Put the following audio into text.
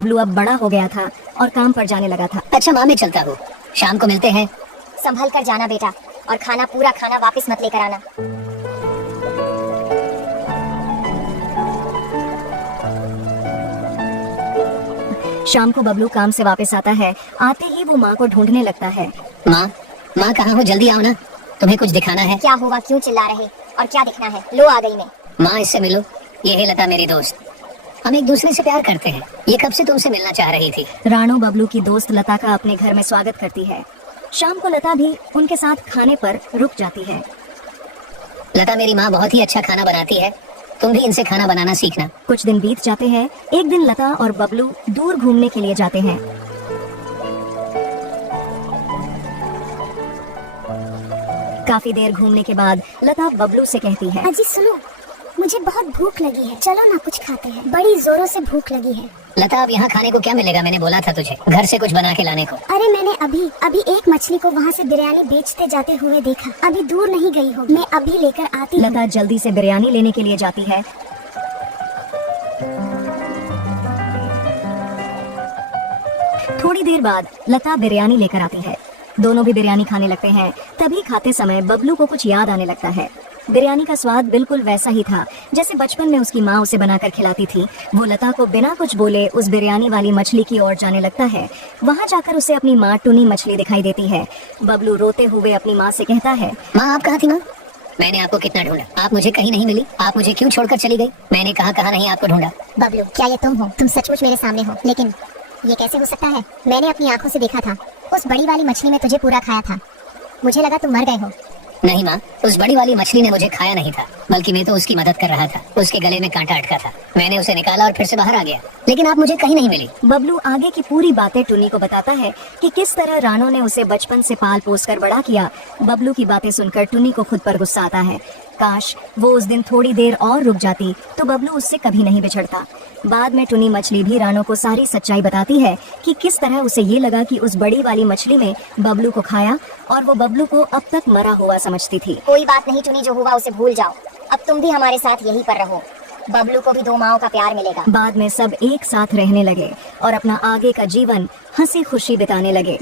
Blue अब बड़ा हो गया था और काम पर जाने लगा था। अच्छा माँ, मैं चलता हूँ, शाम को मिलते हैं। संभल कर जाना बेटा, और खाना पूरा खाना वापस मत लेकर आना। शाम को बबलू काम से वापस आता है। आते ही वो माँ को ढूंढने लगता है। माँ, माँ कहाँ हो? जल्दी आओ ना, तुम्हें कुछ दिखाना है। क्या हुआ, क्यों चिल्ला रहे, और क्या दिखना है? लो आ गई मैं। माँ, इससे मिलो, ये है लता, मेरी दोस्त। हम एक दूसरे से प्यार करते हैं। ये कब से तुमसे मिलना चाह रही थी। रानू बबलू की दोस्त लता का अपने घर में स्वागत करती है। शाम को लता भी उनके साथ खाने पर रुक जाती है। लता, मेरी माँ बहुत ही अच्छा खाना बनाती है, तुम भी इनसे खाना बनाना सीखना। कुछ दिन बीत जाते हैं। एक दिन लता और बबलू दूर घूमने के लिए जाते हैं। काफी देर घूमने के बाद लता बबलू से कहती है, अजी सुनो, मुझे बहुत भूख लगी है, चलो ना कुछ खाते हैं, बड़ी जोरों से भूख लगी है। लता, अब यहाँ खाने को क्या मिलेगा? मैंने बोला था तुझे घर से कुछ बना के लाने को। अरे मैंने अभी एक मछली को वहाँ से बिरयानी बेचते जाते हुए देखा। अभी दूर नहीं गई हो, मैं अभी लेकर आती हूँ। लता जल्दी से बिरयानी लेने के लिए जाती है। थोड़ी देर बाद लता बिरयानी लेकर आती है। दोनों भी बिरयानी खाने लगते हैं। तभी खाते समय बबलू को कुछ याद आने लगता है। बिरयानी का स्वाद बिल्कुल वैसा ही था जैसे बचपन में उसकी माँ उसे बनाकर खिलाती थी। वो लता को बिना कुछ बोले उस बिरयानी वाली मछली की ओर जाने लगता है। वहाँ जाकर उसे अपनी माँ टुनी मछली दिखाई देती है। बबलू रोते हुए अपनी माँ से कहता है, माँ, आप कहाँ थी? माँ, मैंने आपको कितना ढूंढा, आप मुझे कहीं नहीं मिली। आप मुझे क्यों छोड़कर चली गई? मैंने कहाँ नहीं आपको ढूंढा। बबलू, क्या ये तुम हो? तुम सचमुच मेरे सामने हो, लेकिन ये कैसे हो सकता है? मैंने अपनी आंखों से देखा था, उस बड़ी वाली मछली ने तुझे पूरा खाया था। मुझे लगा तुम मर गए हो। नहीं माँ, उस बड़ी वाली मछली ने मुझे खाया नहीं था, बल्कि मैं तो उसकी मदद कर रहा था। उसके गले में कांटा अटका था, मैंने उसे निकाला और फिर से बाहर आ गया, लेकिन आप मुझे कहीं नहीं मिली। बबलू आगे की पूरी बातें टुनी को बताता है कि किस तरह रानो ने उसे बचपन से पाल पोस कर बड़ा किया। बबलू की बातें सुनकर टुनी को खुद पर गुस्सा आता है। काश वो उस दिन थोड़ी देर और रुक जाती तो बबलू उससे कभी नहीं बिछड़ता। बाद में टुनी मछली भी रानो को सारी सच्चाई बताती है कि किस तरह उसे ये लगा कि उस बड़ी वाली मछली ने बबलू को खाया और वो बबलू को अब तक मरा हुआ समझती थी। कोई बात नहीं टुनी, जो हुआ उसे भूल जाओ। अब तुम भी हमारे साथ यहीं पर रहो। बबलू को भी 2 माओं का प्यार मिलेगा। बाद में सब एक साथ रहने लगे और अपना आगे का जीवन हंसी खुशी बिताने लगे।